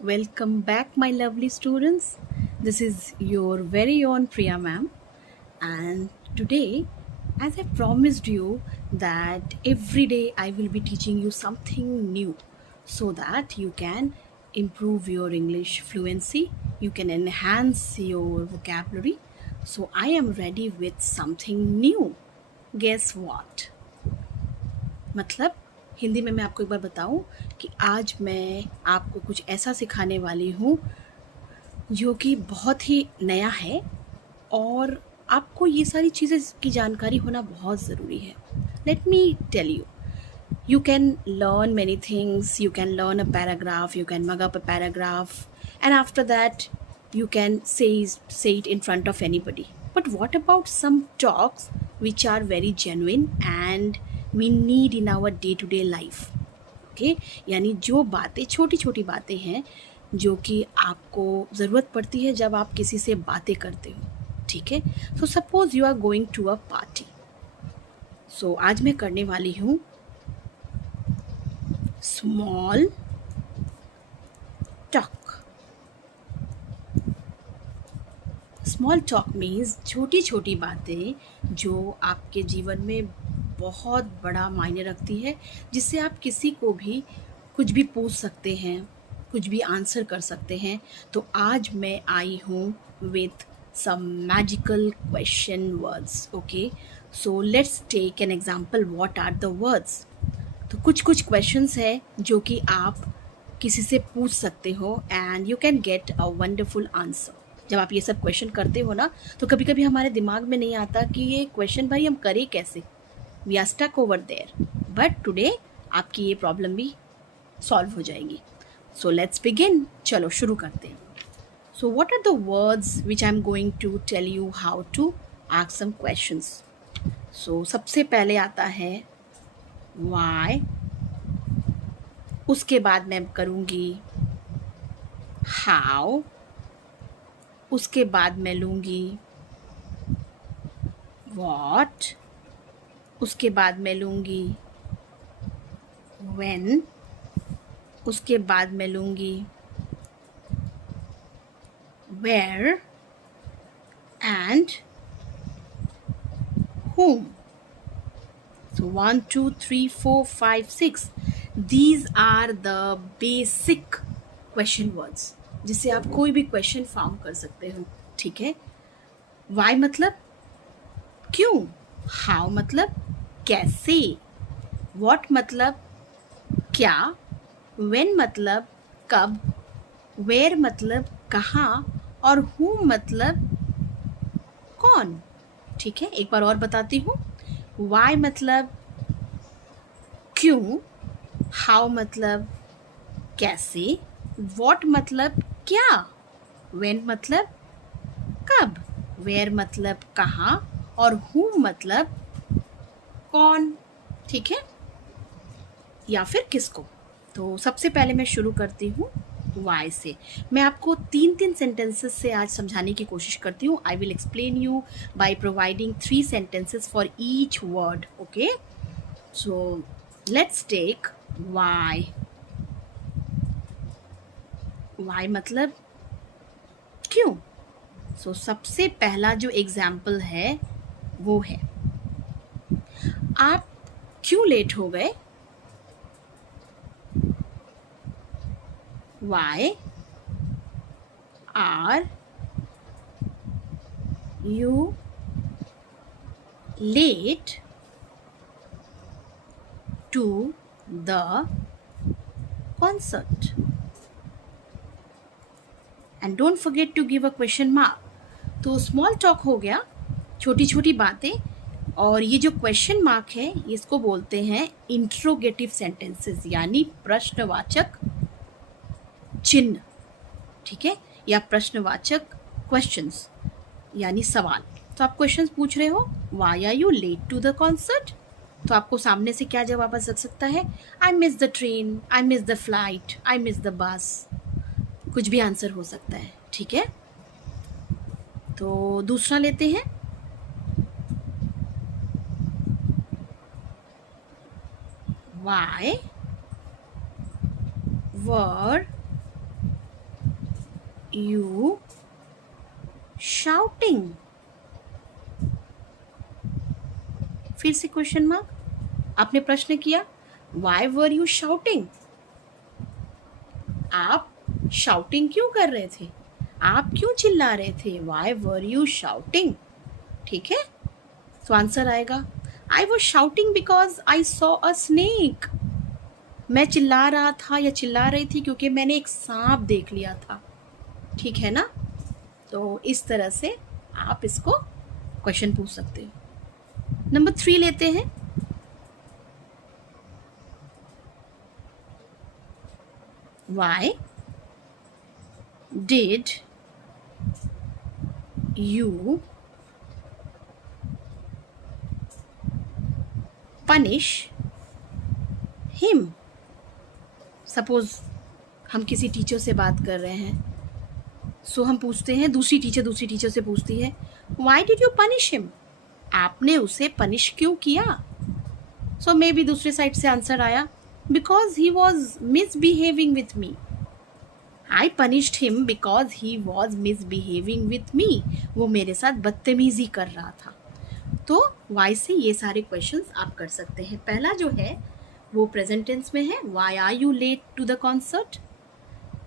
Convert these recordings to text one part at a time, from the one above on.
Welcome back, my lovely students. This is your very own Priya ma'am, and today, as I promised you, that every day I will be teaching you something new so that you can improve your English fluency, you can enhance your vocabulary. So, I am ready with something new. Guess what? मतलब हिंदी में मैं आपको एक बार बताऊं कि आज मैं आपको कुछ ऐसा सिखाने वाली हूँ जो कि बहुत ही नया है और आपको ये सारी चीज़ें की जानकारी होना बहुत ज़रूरी है. Let me tell you. You can learn many things. You can learn a paragraph, you can mug up a paragraph, and after that you can say it in front of anybody. But what about some talks which are very genuine and we need in our day to day life? Okay, यानी जो बातें छोटी छोटी बातें हैं जो कि आपको ज़रूरत पड़ती है जब आप किसी से बातें करते हो. ठीक है. So suppose you are going to a party. So आज मैं करने वाली हूँ small talk. Small talk means छोटी छोटी बातें जो आपके जीवन में बहुत बड़ा मायने रखती है, जिससे आप किसी को भी कुछ भी पूछ सकते हैं, कुछ भी आंसर कर सकते हैं. तो आज मैं आई हूँ with some magical question words. Okay, so let's take an example. What are the words? तो कुछ कुछ क्वेश्चंस है जो कि आप किसी से पूछ सकते हो and you can get a wonderful answer. जब आप ये सब क्वेश्चन करते हो ना, तो कभी कभी हमारे दिमाग में नहीं आता कि ये क्वेश्चन भाई हम करें कैसे. We are stuck over there. But today आपकी ये प्रॉब्लम भी सॉल्व हो जाएगी. So let's begin. चलो शुरू करते हैं. So what are the words which I am going to tell you how to ask some questions. So सबसे पहले आता है why. उसके बाद मैं करूँगी how. उसके बाद मैं लूँगी what. उसके बाद मैं लूँगी when. उसके बाद मैं लूँगी where and whom. So 1, 2, 3, 4, 5, 6. These are the basic question words जिससे आप कोई भी क्वेश्चन फॉर्म कर सकते हो. ठीक है. Why मतलब क्यों. How मतलब कैसे. What मतलब क्या. When मतलब कब. Where मतलब कहाँ. और whom मतलब कौन. ठीक है. एक बार और बताती हूँ. Why मतलब क्यों. How मतलब कैसे. What मतलब क्या. When मतलब कब. Where मतलब कहाँ. और whom मतलब कौन. ठीक है, या फिर किसको. तो सबसे पहले मैं शुरू करती हूँ वाई से. मैं आपको तीन तीन सेंटेंसेस से आज समझाने की कोशिश करती हूँ. I will explain you by providing 3 sentences for each word. Okay, so let's take why. Why मतलब क्यों. सो सबसे पहला जो एग्जाम्पल है वो है, आप क्यों लेट हो गए. Why are you late to the concert? And don't forget to give a question mark. तो स्मॉल टॉक हो गया, छोटी छोटी बातें. और ये जो क्वेश्चन मार्क है इसको बोलते हैं इंट्रोगेटिव सेंटेंसेस, यानी प्रश्नवाचक चिन्ह. ठीक है, या प्रश्नवाचक क्वेश्चंस यानी सवाल. तो आप क्वेश्चंस पूछ रहे हो, why are you late to the concert. तो आपको सामने से क्या जवाब आ सकता है. I miss the train, I miss the flight, I miss the bus. कुछ भी आंसर हो सकता है. ठीक है, तो दूसरा लेते हैं. Why were you shouting? फिर से क्वेश्चन मार्क. आपने प्रश्न किया, why were you shouting? आप शाउटिंग क्यों कर रहे थे? आप क्यों चिल्ला रहे थे? Why were you shouting? ठीक है, तो आंसर आएगा, I was shouting because I saw a snake. मैं चिल्ला रहा था या चिल्ला रही थी क्योंकि मैंने एक सांप देख लिया था. ठीक है ना? तो इस तरह से आप इसको क्वेश्चन पूछ सकते हो. नंबर 3 लेते हैं. Why did you punish him? Suppose हम किसी टीचर से बात कर रहे हैं, सो हम पूछते हैं, दूसरी टीचर से पूछती है, Why did you punish him? आपने उसे पनिश क्यों किया? सो मे बी दूसरे साइड से आंसर आया, Because he was misbehaving with me. I punished him because he was misbehaving with me. वो मेरे साथ बदतमीजी कर रहा था. तो why से ये सारे क्वेश्चंस आप कर सकते हैं. पहला जो है वो प्रेजेंट टेंस में है, Why are you late to the concert?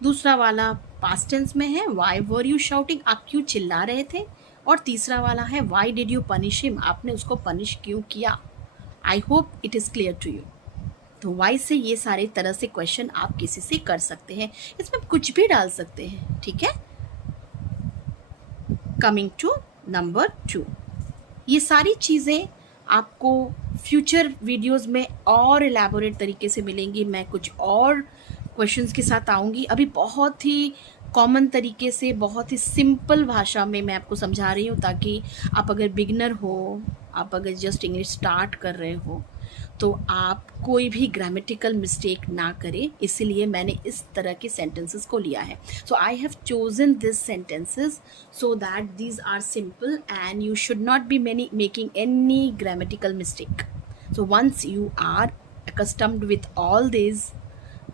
दूसरा वाला पास्ट टेंस में है, Why were you shouting? आप क्यों चिल्ला रहे थे? और तीसरा वाला है, Why did you punish him? आपने उसको पनिश क्यों किया? I hope it is clear to you. तो वाई से ये सारे तरह से क्वेश्चन आप किसी से कर सकते हैं. इसमें कुछ भी डाल सकते हैं. ठीक है. Coming to number 2. ये सारी चीज़ें आपको फ्यूचर वीडियोस में और एलैबोरेट तरीके से मिलेंगी. मैं कुछ और क्वेश्चंस के साथ आऊँगी. अभी बहुत ही कॉमन तरीके से, बहुत ही सिंपल भाषा में मैं आपको समझा रही हूँ, ताकि आप अगर बिगनर हो, आप अगर जस्ट इंग्लिश स्टार्ट कर रहे हो, तो आप कोई भी ग्रामेटिकल मिस्टेक ना करें. इसीलिए मैंने इस तरह के सेंटेंसेस को लिया है. So I have chosen this sentences so that these are simple and you should not be making any grammatical mistake. So once you are accustomed with all these,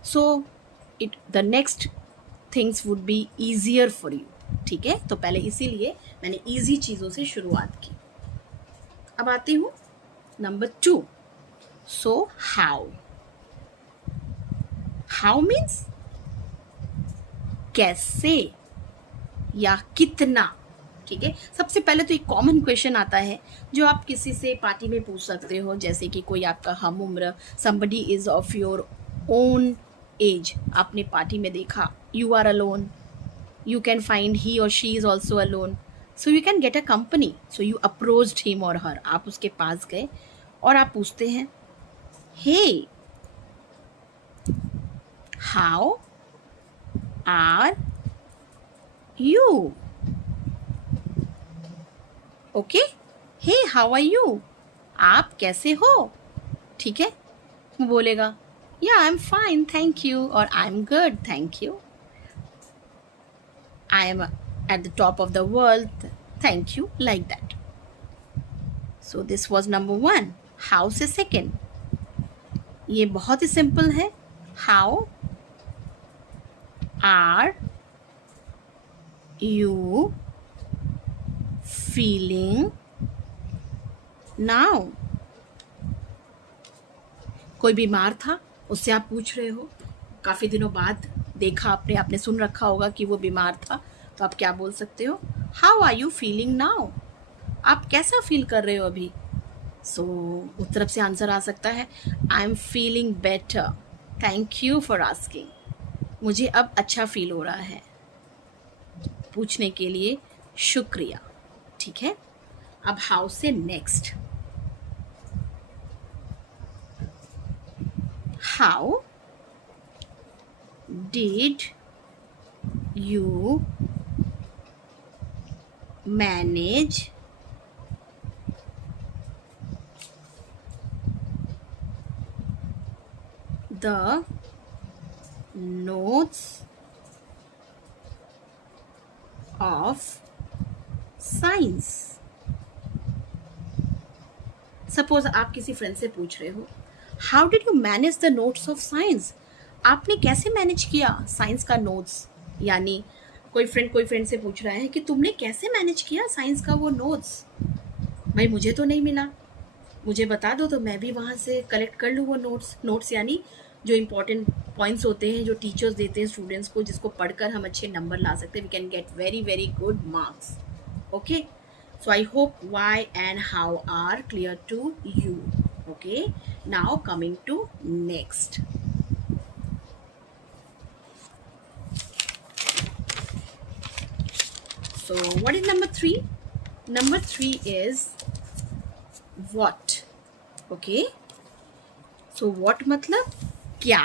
so the next things would be easier for you. ठीक है. तो पहले इसीलिए मैंने easy चीज़ों से शुरुआत की. अब आती हूँ नंबर 2. So how means कैसे या कितना. ठीक है. सबसे पहले तो एक कॉमन क्वेश्चन आता है जो आप किसी से पार्टी में पूछ सकते हो, जैसे कि कोई आपका हम उम्र, somebody is of your own age, आपने पार्टी में देखा, you are alone, you can find he or she is also alone, so you can get a company, so you approached him or her. आप उसके पास गए और आप पूछते हैं, Hey, how are you? Okay? Hey, how are you? आप कैसे हो? ठीक है. वो बोलेगा, Yeah, I'm fine, thank you, or I'm good, thank you. I am at the top of the world, thank you, like that. So this was number 1. How से second. ये बहुत ही सिंपल है. How are you feeling now? कोई बीमार था, उससे आप पूछ रहे हो, काफ़ी दिनों बाद देखा आपने सुन रखा होगा कि वो बीमार था, तो आप क्या बोल सकते हो? How are you feeling now? आप कैसा फील कर रहे हो अभी? सो उस तरफ से आंसर आ सकता है, I am feeling better, thank you for asking. मुझे अब अच्छा फील हो रहा है. पूछने के लिए शुक्रिया. ठीक है. अब हाउ से next. How did you manage the notes of science. Suppose आप किसी फ्रेंड से पूछ रहे हो, how did you manage the notes of science? आपने कैसे मैनेज किया साइंस का नोट्स, यानी कोई फ्रेंड से पूछ रहा है कि तुमने कैसे मैनेज किया साइंस का वो नोट्स, भाई मुझे तो नहीं मिला, मुझे बता दो तो मैं भी वहाँ से कलेक्ट कर लूँ वो नोट्स यानी जो इम्पोर्टेंट पॉइंट्स होते हैं जो टीचर्स देते हैं स्टूडेंट्स को, जिसको पढ़कर हम अच्छे नंबर ला सकते हैं, we can get very very good marks. Okay, so I hope why and how are clear to you. Okay, now coming to next. So what is number 3? Number 3 is what. Okay, so what मतलब क्या,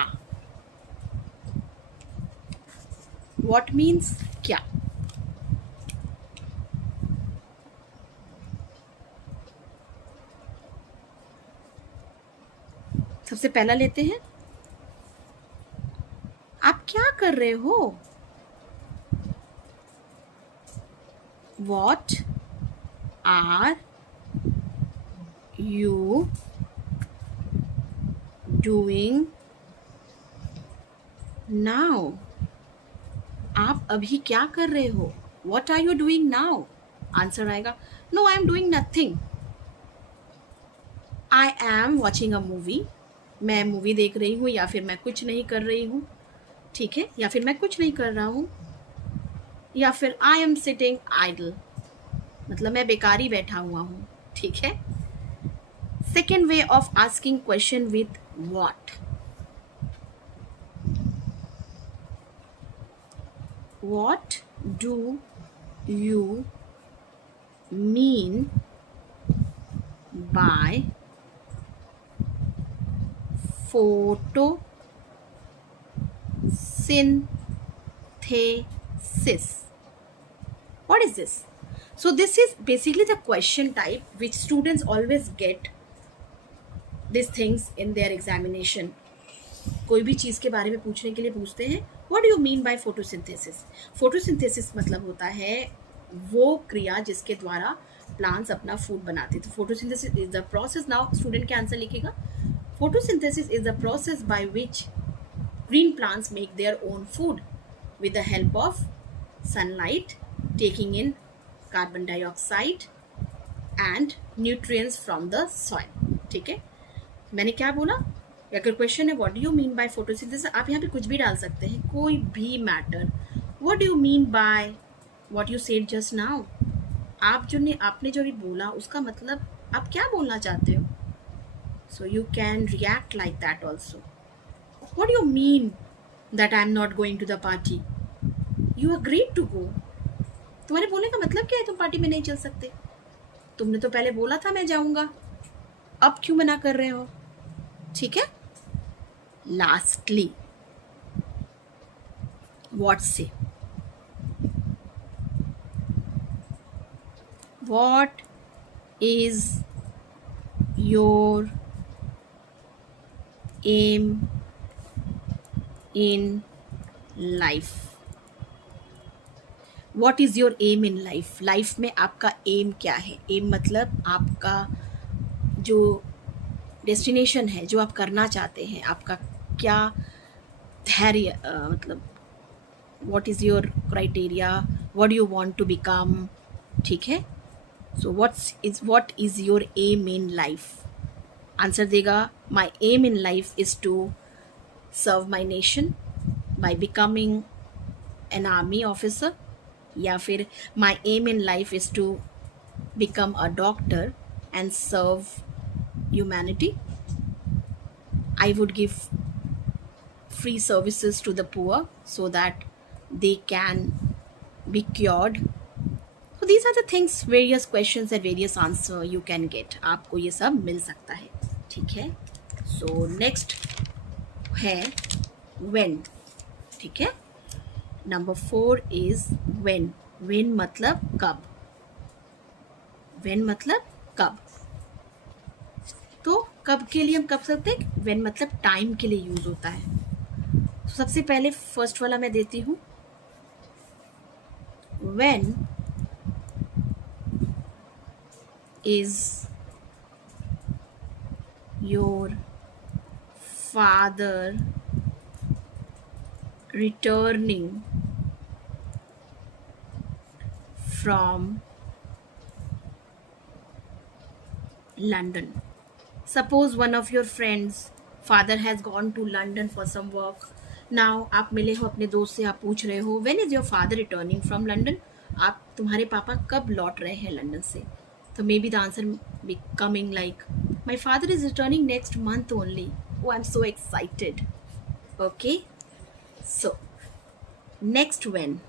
what means क्या. सबसे पहला लेते हैं, आप क्या कर रहे हो. What are you doing now? आप अभी क्या कर रहे हो. What are you doing now? Answer आएगा No, I am doing nothing. I am watching a movie. मैं मूवी देख रही हूँ या फिर मैं कुछ नहीं कर रही हूँ. ठीक है, या फिर मैं कुछ नहीं कर रहा हूँ, या फिर I am sitting idle, मतलब मैं बेकार ही बैठा हुआ हूँ. ठीक है. Second way of asking question with what. What do you mean by photosynthesis? What is this? So this is basically the question type which students always get these things in their examination. कोई भी चीज़ के बारे में पूछने के लिए पूछते हैं What do you mean by photosynthesis? Photosynthesis मतलब होता है वो क्रिया जिसके द्वारा प्लांट्स अपना फूड बनाते हैं. तो photosynthesis is the process. Now student क्या आंसर लिखेगा. Photosynthesis is the process by which green plants make their own food with the help of sunlight, taking in carbon dioxide and nutrients from the soil. ठीक है, मैंने क्या बोला. अगर question है what do you mean by photosynthesis, आप यहाँ पे कुछ भी डाल सकते हैं, कोई भी matter. What do you mean by what you said just now. आपने जो भी बोला उसका मतलब आप क्या बोलना चाहते हो. So you can react like that also. What do you mean that I am not going to the party. You agreed to go. तुम्हारे बोलने का मतलब क्या है तुम पार्टी में नहीं चल सकते. तुमने तो पहले बोला था मैं जाऊंगा, अब क्यों मना कर रहे हो. ठीक है. Lastly, what say? What is your aim in life? What is your aim in life? Life में आपका एम क्या है. एम मतलब आपका जो डेस्टिनेशन है, जो आप करना चाहते हैं, आपका क्या धैर्य, मतलब what is your criteria, what you want to become. ठीक है. So what is your aim in life. Answer देगा my aim in life is to serve my nation by becoming an army officer, या फिर my aim in life is to become a doctor and serve humanity. I would give free services to the poor so that they can be cured. So these are the things, various questions and various answer you can get. आपको ये सब मिल सकता है. ठीक है. So next है when. ठीक है. Number 4 is when. When मतलब कब. When मतलब कब. तो कब के लिए हम कब सकते हैं. व्हेन मतलब टाइम के लिए यूज होता है. तो सबसे पहले फर्स्ट वाला मैं देती हूँ. When is your father returning from London? Suppose one of your friends father has gone to London for some work. Now आप मिले हो अपने दोस्त से, आप पूछ रहे हो when is your father returning from London? आप तुम्हारे पापा कब लौट रहे हैं लंदन से? तो may be the answer be coming like my father is returning next month only. Oh, I'm so excited. Okay, so next when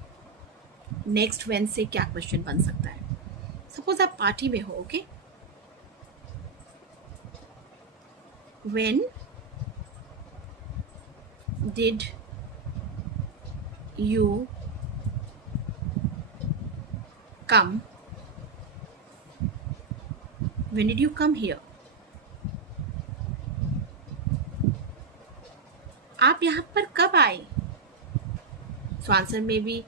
से क्या क्वेश्चन बन सकता है? सपोज आप पार्टी में हो, okay, when did you come? When did you come here? आप यहाँ पर कब आए? So answer may be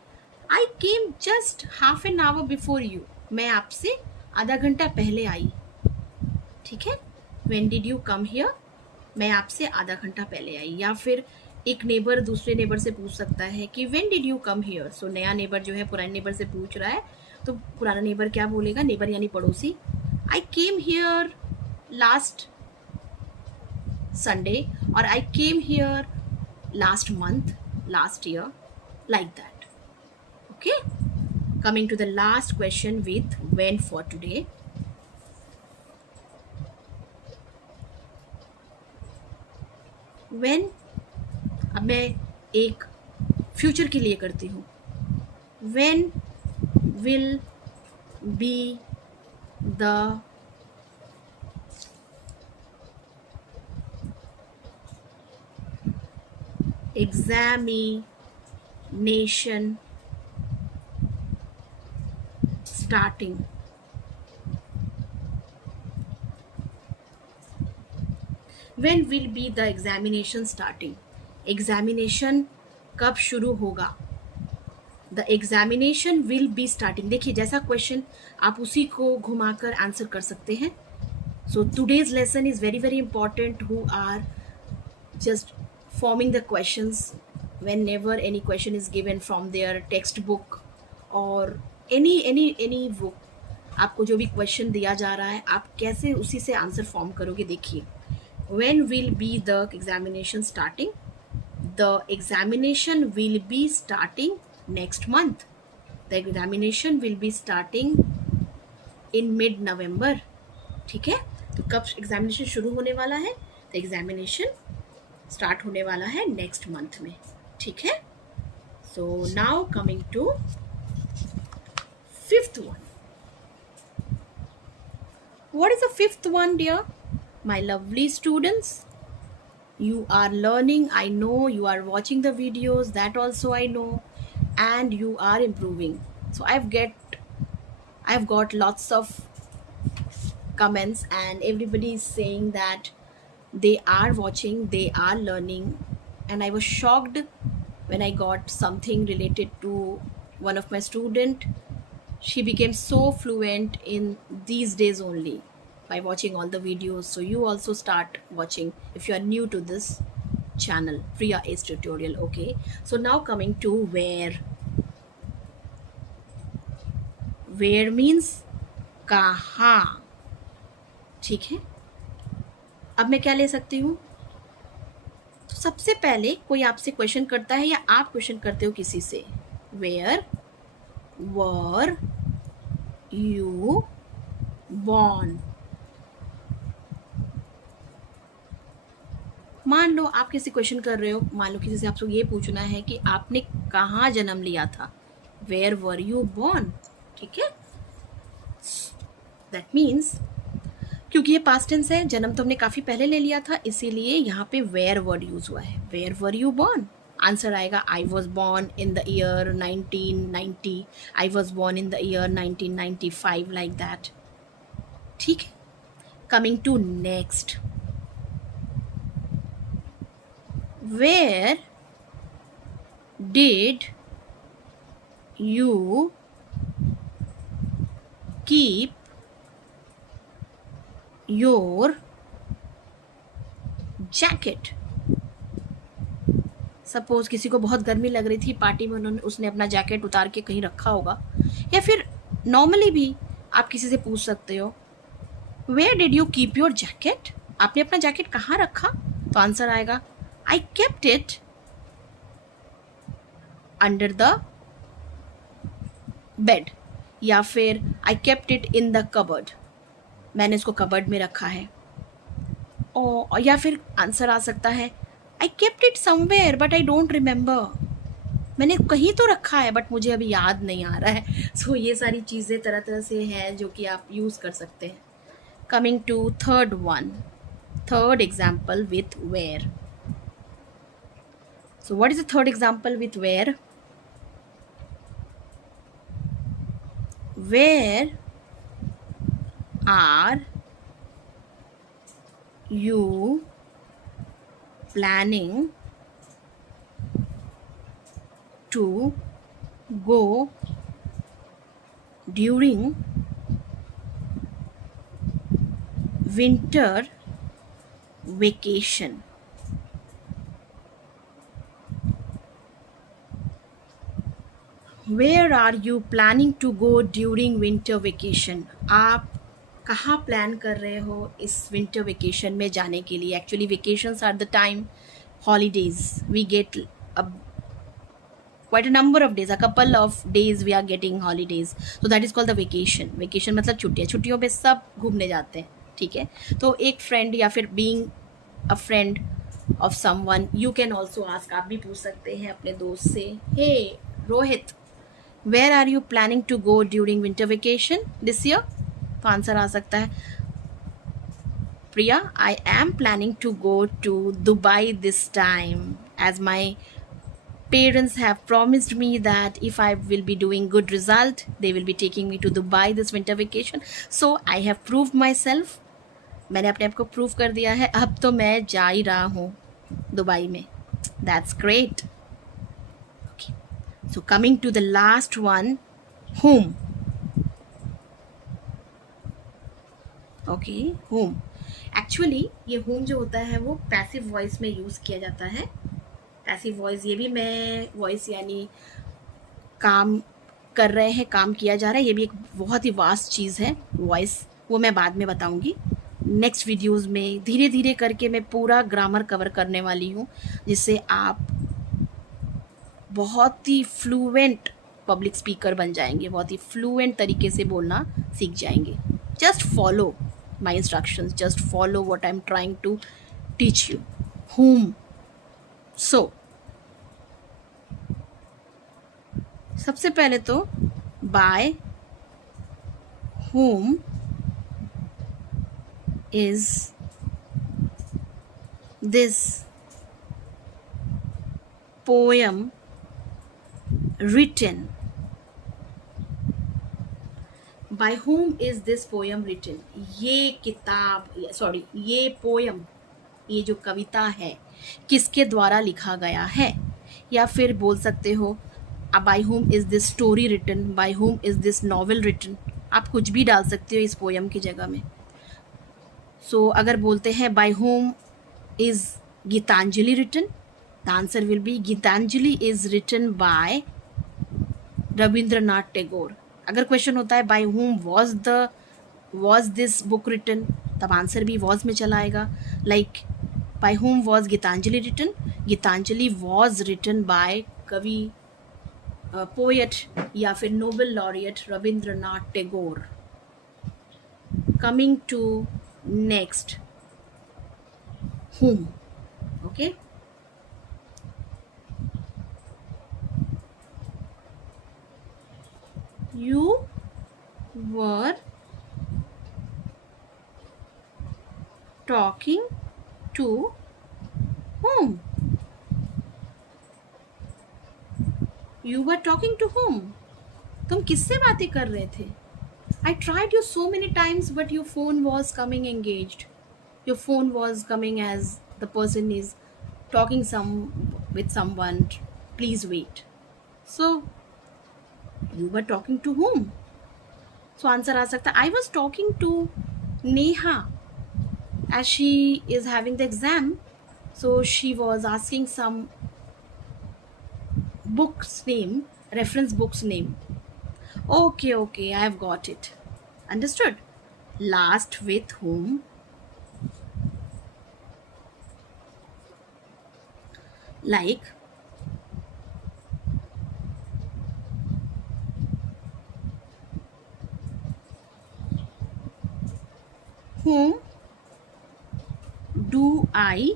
I came just half an hour before you. मैं आपसे आधा घंटा पहले आई. ठीक है, when did you come here? मैं आपसे आधा घंटा पहले आई. या फिर एक नेबर दूसरे नेबर से पूछ सकता है कि when did you come here? So नया नेबर जो है पुराने नेबर से पूछ रहा है, तो पुराना नेबर क्या बोलेगा? नेबर यानी पड़ोसी, I came here last Sunday, or I came here last month, last year, like that. Okay, coming to the last question with when for today. When, अब मैं एक फ्यूचर के लिए करती हूँ. When will be the examination starting? When will be the examination starting? Examination कब शुरू होगा? The examination will be starting. देखिए जैसा क्वेश्चन आप उसी को घुमाकर आंसर कर सकते हैं. So today's lesson is very very important who are just forming the questions whenever any question is given from their textbook or any book. आपको जो भी क्वेश्चन दिया जा रहा है आप कैसे उसी से आंसर फॉर्म करोगे. देखिए, when will be the examination starting? The examination will be starting next month. The examination will be starting in mid-November. ठीक है, तो कब एग्जामिनेशन शुरू होने वाला है? तो एग्जामिनेशन स्टार्ट होने वाला है नेक्स्ट मंथ में. ठीक है, so now coming to fifth one. What is the fifth one, dear? My lovely students, you are learning. I know you are watching the videos, that also I know, and you are improving. So I've got lots of comments and everybody is saying that they are watching, they are learning, and I was shocked when I got something related to one of my student. She became so fluent in these days only by watching all the videos. So you also start watching if you are new to this channel, Priya Ace Tutorial. Okay, so now coming to where. Where means कहाँ. ठीक है, अब मैं क्या ले सकती हूँ? तो सबसे पहले कोई आपसे क्वेश्चन करता है या आप क्वेश्चन करते हो किसी से. Where were you born? मान लो आप किसी क्वेश्चन कर रहे हो, मान लो किसी से आपको ये पूछना है कि आपने कहाँ जन्म लिया था. Where were you born? ठीक है, दैट मीन्स क्योंकि ये पास्ट टेंस है, जन्म तो हमने काफ़ी पहले ले लिया था, इसीलिए यहाँ पे वेयर वर्ड यूज हुआ है. Where were you born? Answer आएगा I was born in the year 1990, I was born in the year 1995, like that. ठीक है, coming to next. Where did you keep your jacket? Suppose किसी को बहुत गर्मी लग रही थी पार्टी में, उसने अपना जैकेट उतार के कहीं रखा होगा, या फिर नॉर्मली भी आप किसी से पूछ सकते हो, where did you keep your jacket, आपने अपना जैकेट कहाँ रखा, तो आंसर आएगा I kept it under the bed, या फिर I kept it in the cupboard, मैंने इसको कबर्ड में रखा है। और या फिर आंसर आ सकता है आई kept it somewhere but I don't remember, मैंने कहीं तो रखा है बट मुझे अभी याद नहीं आ रहा है। सो ये सारी चीज़ें तरह तरह से हैं जो कि आप यूज़ कर सकते हैं। Coming to third example with where. So what is the third example with where? Where are you planning to go during winter vacation? Where are you planning to go during winter vacation? आप कहाँ plan कर रहे हो इस winter vacation में जाने के लिए? Actually vacations are the time holidays we get a quite a number of days, a couple of days we are getting holidays, so that is called the vacation मतलब छुट्टियाँ, छुट्टियों पे सब घूमने जाते हैं, ठीक है। तो एक फ्रेंड या फिर being a friend of someone you can also ask, आप भी पूछ सकते हैं अपने दोस्त से, hey Rohit, where are you planning to go during winter vacation this year? तो आंसर आ सकता है Priya, I am planning to go to Dubai this time as my parents have promised me that if I will be doing good result they will be taking me to Dubai this winter vacation, so I have proved myself, मैंने अपने आप को prove कर दिया है, अब तो मैं जा ही रहा हूँ दुबई में। That's great. Okay. So coming to the last one, whom. Okay, whom. Actually ये whom जो होता है वो पैसिव वॉइस में यूज़ किया जाता है। पैसिव वॉइस ये भी मैं वॉइस यानी काम कर रहे हैं, काम किया जा रहा है, ये भी एक बहुत ही वास्ट चीज़ है वॉइस, वो मैं बाद में बताऊंगी नेक्स्ट वीडियोस में। धीरे धीरे करके मैं पूरा ग्रामर कवर करने वाली हूँ जिससे आप बहुत ही फ्लुएंट पब्लिक स्पीकर बन जाएंगे, बहुत ही फ्लुएंट तरीके से बोलना सीख जाएंगे। Just follow my instructions, just follow what I am trying to teach you. whom. So सबसे पहले तो by whom is this poem written? By whom is this poem written? ये किताब, सॉरी ये पोयम, ये जो कविता है किसके द्वारा लिखा गया है? या फिर बोल सकते हो by whom is this story written, by whom is this novel written, आप कुछ भी डाल सकते हो इस पोयम की जगह में। सो अगर बोलते हैं by whom is Geetanjali written, the answer will be Geetanjali is written by Rabindranath Tagore. अगर क्वेश्चन होता है by whom was this book written, तब आंसर भी was में चला आएगा। Like by whom was Gitanjali written? Gitanjali was written by कवि पोएट या फिर Nobel laureate Rabindranath Tagore. Coming to next whom. Okay, you were talking to whom? You were talking to whom? तुम किससे बातें कर रहे थे? I tried you so many times but your phone was coming engaged. Your phone was coming as the person is talking with someone. Please wait. So you were talking to whom? So answer आ सकता है I was talking to Neha as she is having the exam. So she was asking some book's name, reference book's name. Okay, okay, I have got it. Understood. Last with whom? Like whom do I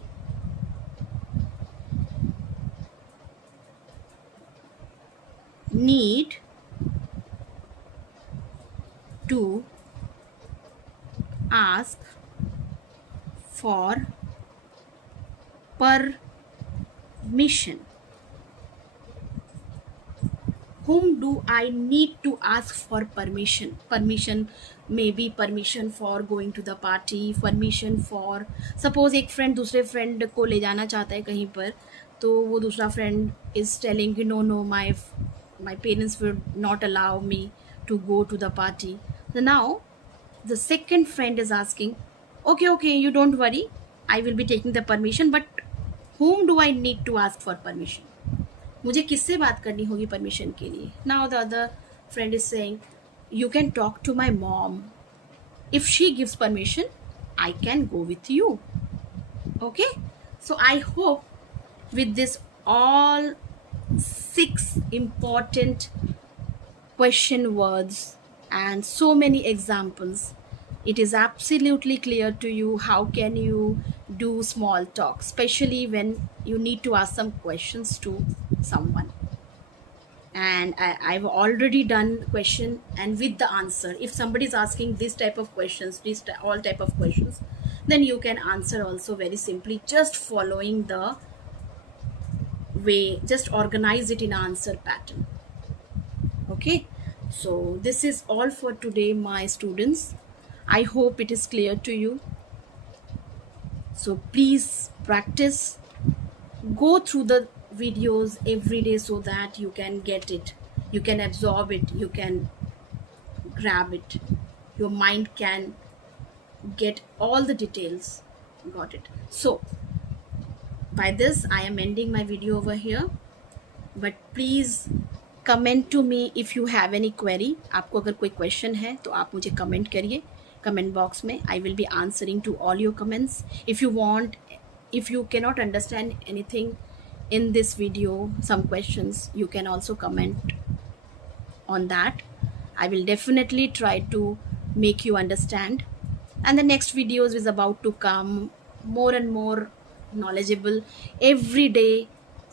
need to ask for permission? Whom do I need to ask for permission? Permission, maybe permission for going to the party, permission for suppose एक friend दूसरे friend को ले जाना चाहता है कहीं पर, तो वो दूसरा फ्रेंड इज टेलिंग कि no no my parents will not allow me to go to the party. So now the second friend is asking, okay, okay, you don't worry, I will be taking the permission, but whom do I need to ask for permission? मुझे किससे बात करनी होगी permission के लिए? Now the other friend is saying, you can talk to my mom, if she gives permission I can go with you. Okay, so I hope with this all 6 important question words and so many examples, it is absolutely clear to you how can you do small talk, especially when you need to ask some questions to someone. And I've already done question and with the answer. If somebody is asking this type of questions, all type of questions, then you can answer also very simply, just following the way, just organize it in answer pattern. Okay, so this is all for today, my students. I hope it is clear to you. So please practice, go through the videos every day so that you can get it, you can absorb it, you can grab it, your mind can get all the details. Got it? So by this I am ending my video over here, but please comment to me if you have any query. आपको अगर कोई question है तो आप मुझे comment करिए comment box में. I will be answering to all your comments. If you want, if you cannot understand anything in this video, some questions, you can also comment on that. I will definitely try to make you understand. And the next videos is about to come, more and more knowledgeable. Every day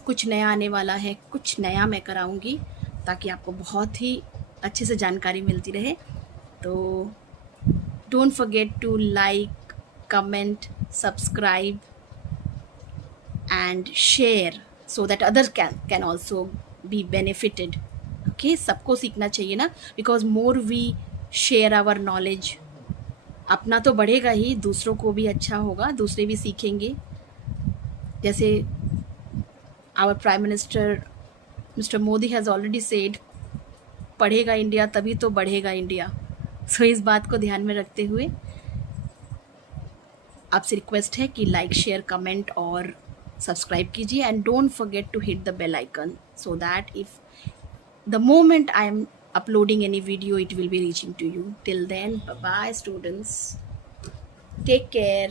कुछ नया आने वाला है, कुछ नया मैं कराऊंगी ताकि आपको बहुत ही अच्छे से जानकारी मिलती रहे. तो don't forget to like, comment, subscribe and share so that others can also be benefited. Okay, सबको सीखना चाहिए ना, because more we share our knowledge, अपना तो बढ़ेगा ही, दूसरों को भी अच्छा होगा, दूसरे भी सीखेंगे. जैसे our Prime Minister Mr. Modi has already said, पढ़ेगा इंडिया तभी तो बढ़ेगा इंडिया. सो इस बात को ध्यान में रखते हुए आपसे रिक्वेस्ट है कि लाइक, शेयर, कमेंट और सब्सक्राइब कीजिए. And don't forget to hit the bell icon so that if the moment I am uploading any video, it will be reaching to you. Till then, bye bye students, take care.